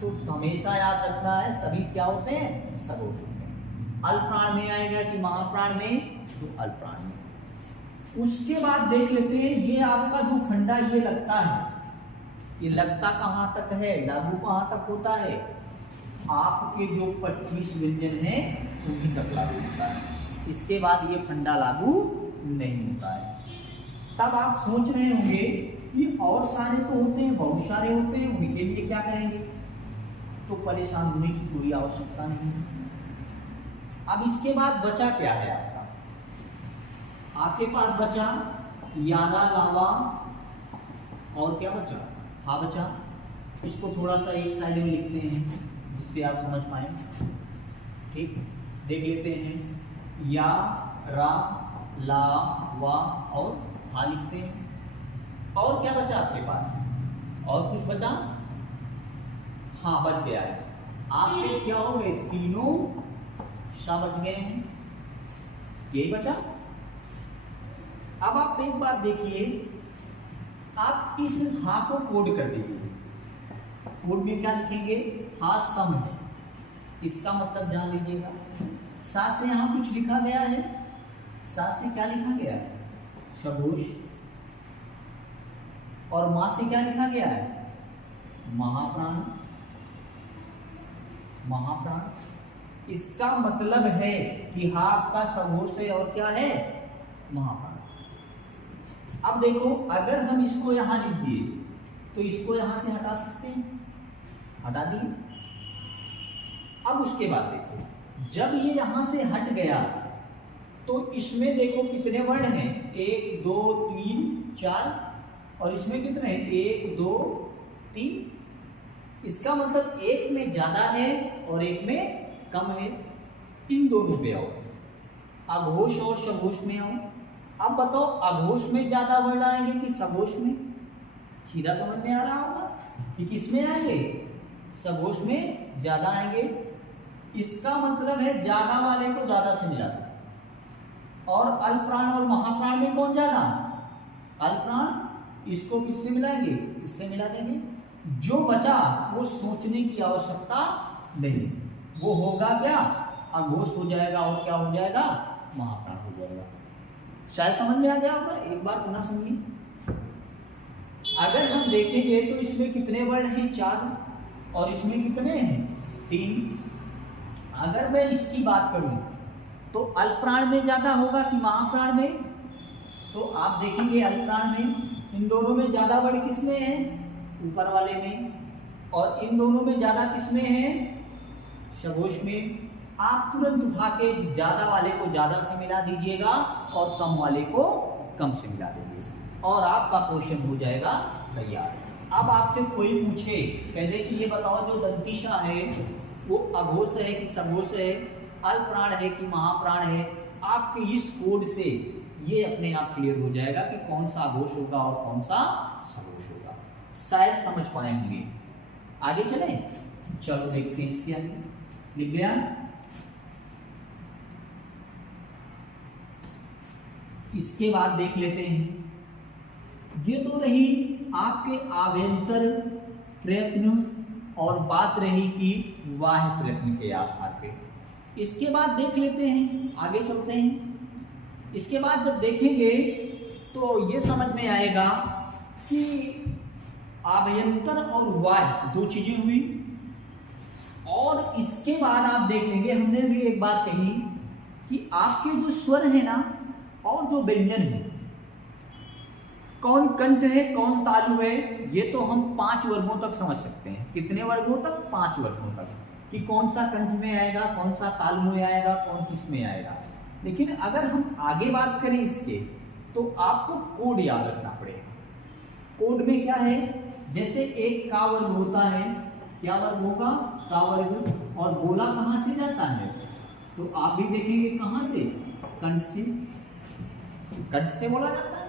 तो हमेशा याद रखना है सभी क्या होते हैं? सघोष होते हैं। अल्पप्राण में आएगा कि महाप्राण में? तो अल्पप्राण में। उसके बाद देख लेते हैं, ये आपका जो फंडा ये लगता है, ये लगता कहां तक है, लागू कहां तक होता है? आपके जो 25 व्यंजन है उन्हीं तक लागू होता है। इसके बाद ये फंडा लागू नहीं होता है। तब आप सोच रहे होंगे कि और सारे तो होते हैं, बहुत सारे होते हैं, उनके लिए क्या करेंगे? तो परेशान होने की कोई आवश्यकता नहीं है। अब इसके बाद बचा क्या है आपका? आपके पास बचा यारा, लावा और क्या बचा? हा बचा। इसको थोड़ा सा एक साइड में लिखते हैं जिससे आप समझ पाए। ठीक, देख लेते हैं। या, रा, ला, वा और हा लिखते हैं। और क्या बचा आपके पास? और कुछ बचा? हाँ, बच गया है। आपके क्या हो गए? तीनों सा बच गए हैं, यही बचा। अब आप एक बात देखिए, आप इस हा को कोड कर दीजिए। कोड में क्या लिखेंगे? हा सम है, इसका मतलब जान लीजिएगा। सा से यहां कुछ लिखा गया है, सा से क्या लिखा गया है? सघोष। और मां से क्या लिखा गया है? महाप्राण। महाप्राण। इसका मतलब है कि हा आपका सघोष है और क्या है? महाप्राण। अब देखो, अगर हम इसको यहां लिख दिए तो इसको यहां से हटा सकते हैं, हटा दिए। अब उसके बाद देखो, जब ये यहां से हट गया तो इसमें देखो कितने वर्ण हैं? 1 2 3 4, और इसमें कितने हैं? 1 2 3। इसका मतलब एक में ज्यादा है और एक में कम है। इन दोनों पे आओ, अघोष और सघोष में आओ। अब बताओ, अघोष में ज्यादा वर्ण आएंगे कि सघोष में? सीधा समझ में आ रहा होगा कि किस में आएंगे? सघोष में ज्यादा आएंगे। इसका मतलब है ज्यादा वाले को ज्यादा से मिला दो। और अल्पप्राण और महाप्राण में कौन ज्यादा? अल्पप्राण। इसको किससे मिलाएंगे? इससे मिला देंगे। जो बचा वो सोचने की आवश्यकता नहीं, वो होगा क्या? अघोष हो जाएगा और क्या हो जाएगा? महाप्राण हो जाएगा। शायद समझ में आ गया होगा। एक बार पुनः समझिए। अगर हम देखेंगे तो इसमें कितने वर्ण हैं? 4। और इसमें कितने हैं? 3। अगर मैं इसकी बात करूं तो अल्पप्राण में ज्यादा होगा कि महाप्राण में? तो आप देखेंगे अल्पप्राण में। इन दोनों में ज्यादा वर्ण किसमें है? ऊपर वाले में। और इन दोनों में ज्यादा किसमें है? सघोष में। आप तुरंत उठा के ज्यादा वाले को ज्यादा से मिला दीजिएगा और कम वाले को कम से मिला देंगे और आपका क्वेश्चन हो जाएगा तैयार। अब आपसे कोई पूछे, कह दे कि ये बताओ जो दंतीशा है वो अघोष है कि सघोष है, अल्पप्राण है कि महाप्राण है? आपके इस कोड से ये अपने आप क्लियर हो जाएगा कि कौन सा अघोष होगा और कौन सा सघोष होगा। शायद समझ पाए होंगे। आगे चले, चलो देखते हैं इसके आगे। लिख गया? इसके बाद देख लेते हैं, ये तो रही आपके आभ्यंतर प्रयत्न और बात रही कि बाह्य प्रयत्न के आधार पे। इसके बाद देख लेते हैं, आगे चलते हैं। इसके बाद जब देखेंगे तो ये समझ में आएगा कि आभ्यंतर और बाह्य दो चीजें हुई और इसके बाद आप देख लेंगे, हमने भी एक बात कही कि आपके जो स्वर है ना और जो व्यंजन है, कौन कंठ है कौन तालु है, ये तो हम 5 वर्गों तक समझ सकते हैं। कितने वर्गों तक? 5 वर्गों तक, कि कौन सा कंठ में आएगा, कौन सा तालु में आएगा, कौन किस में आएगा। लेकिन अगर हम आगे बात करें इसके, तो आपको कोड याद रखना पड़ेगा। कोड में क्या है, जैसे एक का वर्ग होता है, क्या वर्ग होगा? का वर्ग। और बोला कहां से जाता है? तो आप भी देखेंगे कहां से? कंठ से। कंठ से बोला जाता है।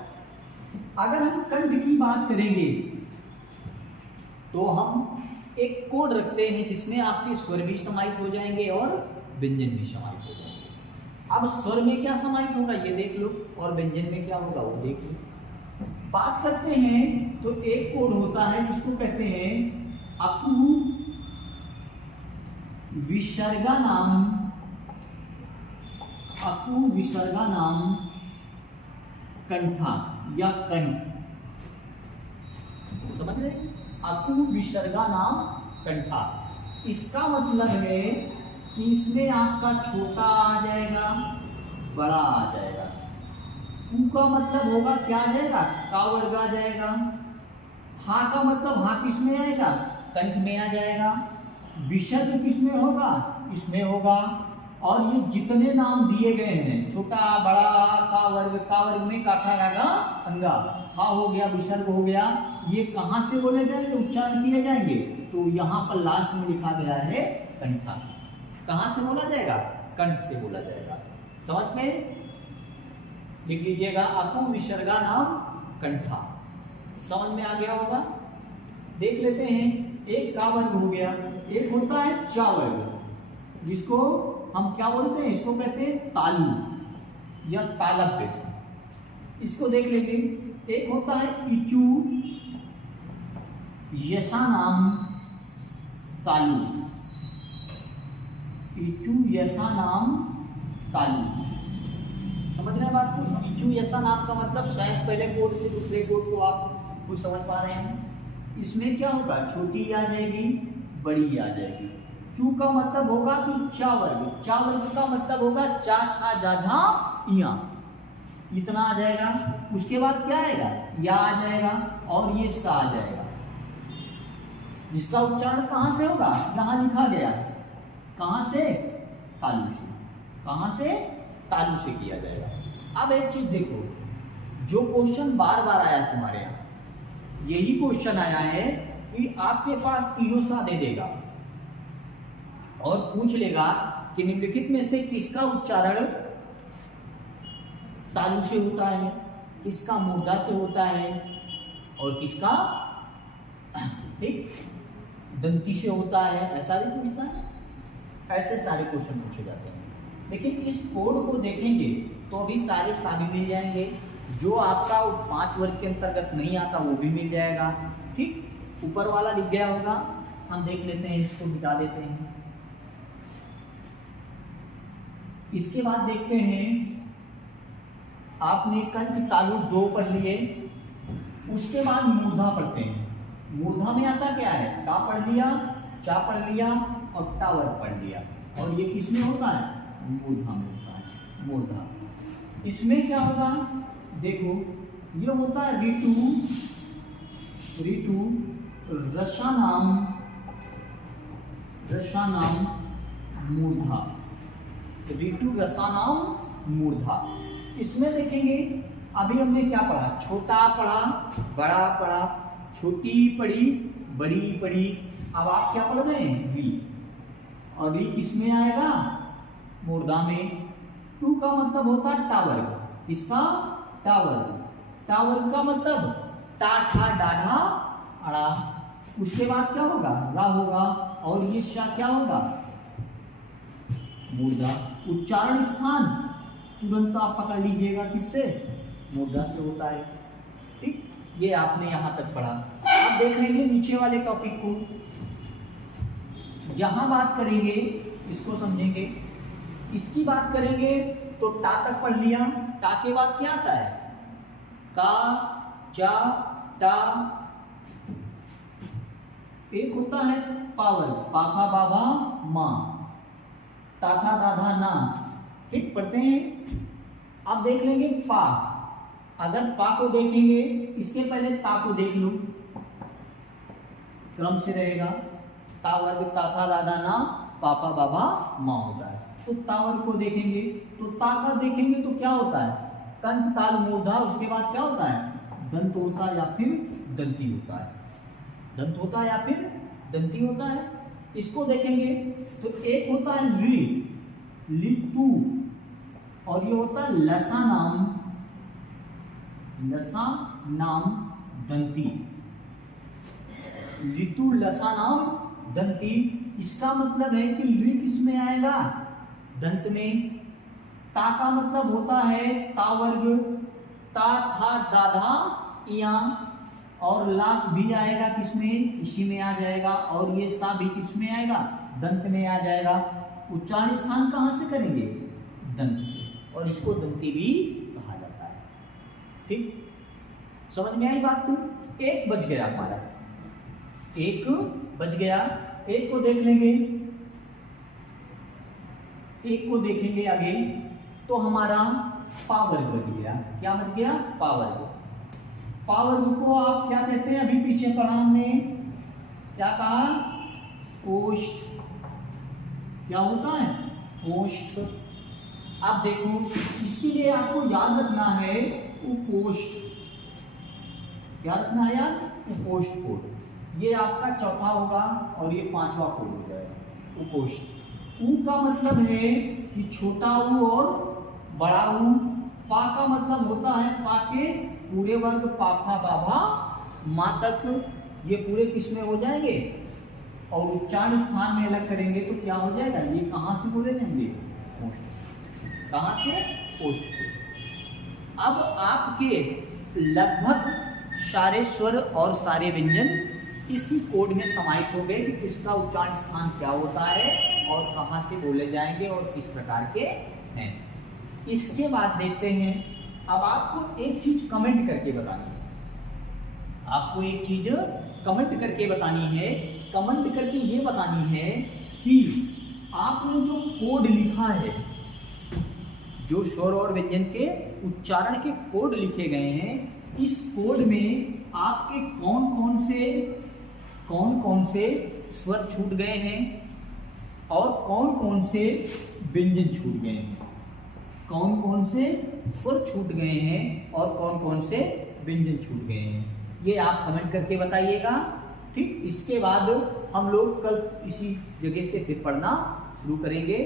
अगर हम कंठ की बात करेंगे तो हम एक कोड रखते हैं जिसमें आपके स्वर भी समाहित हो जाएंगे और व्यंजन भी समाहित हो जाएंगे। अब स्वर में क्या समाहित होगा ये देख लो, और व्यंजन में क्या होगा वो देख लो। बात करते हैं तो एक कोड होता है जिसको कहते हैं अपू विसर्गा नाम, अपू विसर्गा नाम कंठा या कंठ, समझ रहे? अपू विसर्गा नाम कंठा। इसका मतलब है कि इसमें आपका छोटा आ जाएगा, बड़ा आ जाएगा। कू का मतलब होगा क्या आ जाएगा? का वर्ग आ जाएगा। हा का मतलब हा किस में आएगा? कंठ में आ जाएगा। विसर्ग किस में होगा? इसमें होगा। और ये जितने नाम दिए गए हैं, छोटा बड़ा का वर्ग में काखा रागा अंगा, हा हो गया, विसर्ग हो गया, ये कहां से बोले जाएंगे, उच्चारण किए जाएंगे? तो यहाँ पर लास्ट में लिखा गया है कंठा। कहां से बोला जाएगा? कंठ से बोला जाएगा। समझ में? लिख लीजिएगा, अपू विसर्गा नाम कंठा। समझ में आ गया होगा। देख लेते हैं, एक का वर्ग हो गया, एक होता है चा वर्ग, जिसको हम क्या बोलते हैं? इसको कहते हैं तालु या तालव्य। इसको देख लेंगे। एक होता है इचू यशा नाम तालु, इचू यशा नाम तालु। समझ रहे हैं बात को? इचू यशा नाम का मतलब शायद पहले कोड से दूसरे कोड को आप कुछ समझ पा रहे हैं। इसमें क्या होगा? छोटी आ जाएगी, बड़ी आ जाएगी। चू का मतलब होगा कि चा वर्ग, चा वर्ग का मतलब होगा चा छा जा झा इया, इतना आ जाएगा। उसके बाद क्या आएगा? या आ जाएगा, और ये सा आ जाएगा, जिसका उच्चारण कहां से होगा? यहां लिखा गया है। कहां से? तालु से। कहां से? तालु से किया जाएगा। अब एक चीज देखो, जो क्वेश्चन बार बार आया तुम्हारे यहां, यही क्वेश्चन आया है कि आपके पास तीनों सा दे देगा और पूछ लेगा कि निम्नलिखित में से किसका उच्चारण तालु से होता है, किसका मूर्धा से होता है, और किसका ठीक दंती से होता है। ऐसा भी पूछता है। ऐसे सारे क्वेश्चन पूछे जाते हैं। लेकिन इस कोड को देखेंगे तो अभी सारे शामिल मिल जाएंगे। जो आपका 5 वर्ग के अंतर्गत नहीं आता वो भी मिल जाएगा। ठीक, ऊपर वाला लिख गया होगा, हम देख लेते हैं, इसको मिटा देते हैं। इसके बाद देखते हैं, आपने कंठ तालु 2 पढ़ लिए, उसके बाद मूर्धा पढ़ते हैं। मूर्धा में आता क्या है? का पढ़ लिया, चा पढ़ लिया और टा वर्ग पढ़ लिया। और ये किसमें होता है? मूर्धा में होता है। मूर्धा। इसमें क्या होगा? देखो, ये होता है ऋतु, ऋतु रसानाम, रसानाम मूर्धा, ऋतु रसानाम मूर्धा। इसमें देखेंगे, अभी हमने क्या पढ़ा? छोटा पढ़ा, बड़ा पढ़ा, छोटी पढ़ी, बड़ी पढ़ी। अब आप क्या पढ़ रहे हैं? वी। और वी किस में आएगा? मूर्धा में। टू का मतलब होता है टावर्ग। इसका टावर्ग। टावर्ग का मतलब टा ठा डाढ़ा अड़ा। उसके बाद क्या होगा? रा होगा, और ये शा क्या होगा? मूर्धा। उच्चारण स्थान तुरंत आप पकड़ लीजिएगा, किससे? मूर्धा से होता है। ठीक, ये आपने यहां तक पढ़ा। अब देख लीजिए नीचे वाले टॉपिक को। यहां बात करेंगे, इसको समझेंगे। इसकी बात करेंगे तो टा तक पढ़ लिया। टा के बाद क्या आता है? का, चा, टा, एक होता है पावर, पापा बाबा माँ, ताथा दादा ना। ठीक, पढ़ते हैं। अब देख लेंगे पा। अगर पा को देखेंगे, इसके पहले ता को देख लूं, क्रम से रहेगा। ता वर्ग ताथा दादा ना पापा बाबा माँ होता है। तो ता वर्ग को देखेंगे, तो ता का देखेंगे तो क्या होता है, कंठ ताल मूर्धा, उसके बाद क्या होता है, दंत होता है या फिर दंती होता है। दंत होता है या फिर दंती होता है। इसको देखेंगे तो एक होता है री, लितु, और ये होता है लसा नाम, लसा नाम दंती, ऋतु लसा नाम दंती। इसका मतलब है कि ली किस में आएगा, दंत में। ता का मतलब होता है ता वर्ग, ता था दाधा या, और ला भी आएगा किसमें, इसी में आ जाएगा, और ये सा भी किस में आएगा, दंत में आ जाएगा। उच्चारण स्थान कहां से करेंगे, दंत से, और इसको दंती भी कहा जाता है। ठीक, समझ में आई बात। तो एक बज गया हमारा, एक बज गया। एक को देख लेंगे, एक को देखेंगे आगे, तो हमारा पावर्ग बच गया। क्या बच गया, पावर्ग। पावर्ग को आप क्या कहते हैं, अभी पीछे पढ़ा हमने, क्या कहा, कोष्ठ। क्या होता है, कोष्ठ। आप देखो, इसके लिए आपको याद रखना है उपोष्ठ। क्या रखना है यार, उपोष्ठ कोड। ये आपका चौथा होगा और ये पांचवा कोड हो जाएगा, उपोष्ठ। ऊ का मतलब है कि छोटा ऊ और बड़ा ऊ। पा का मतलब होता है पा के पूरे वर्ग, पापा बाबा माँ तक, ये पूरे किस में हो जाएंगे, और उच्चारण स्थान में अलग करेंगे तो क्या हो जाएगा, ये कहां से बोले जाएंगे, ओष्ठ। कहां से, ओष्ठ से। अब आपके लगभग सारे स्वर और सारे व्यंजन इसी कोड में समाहित हो गए कि किसका उच्चारण स्थान क्या होता है और कहां से बोले जाएंगे और किस प्रकार के हैं। इसके बाद देखते हैं, अब आपको एक चीज कमेंट करके बतानी है, आपको एक चीज कमेंट करके बतानी है। कमेंट करके ये बतानी है कि आपने जो कोड लिखा है, जो स्वर और व्यंजन के उच्चारण के कोड लिखे गए हैं, इस कोड में आपके कौन कौन से स्वर छूट गए हैं और कौन कौन से व्यंजन छूट गए हैं, कौन कौन से स्वर छूट गए हैं और कौन कौन से व्यंजन छूट गए हैं, ये आप कमेंट करके बताइएगा। ठीक, इसके बाद हम लोग कल इसी जगह से फिर पढ़ना शुरू करेंगे।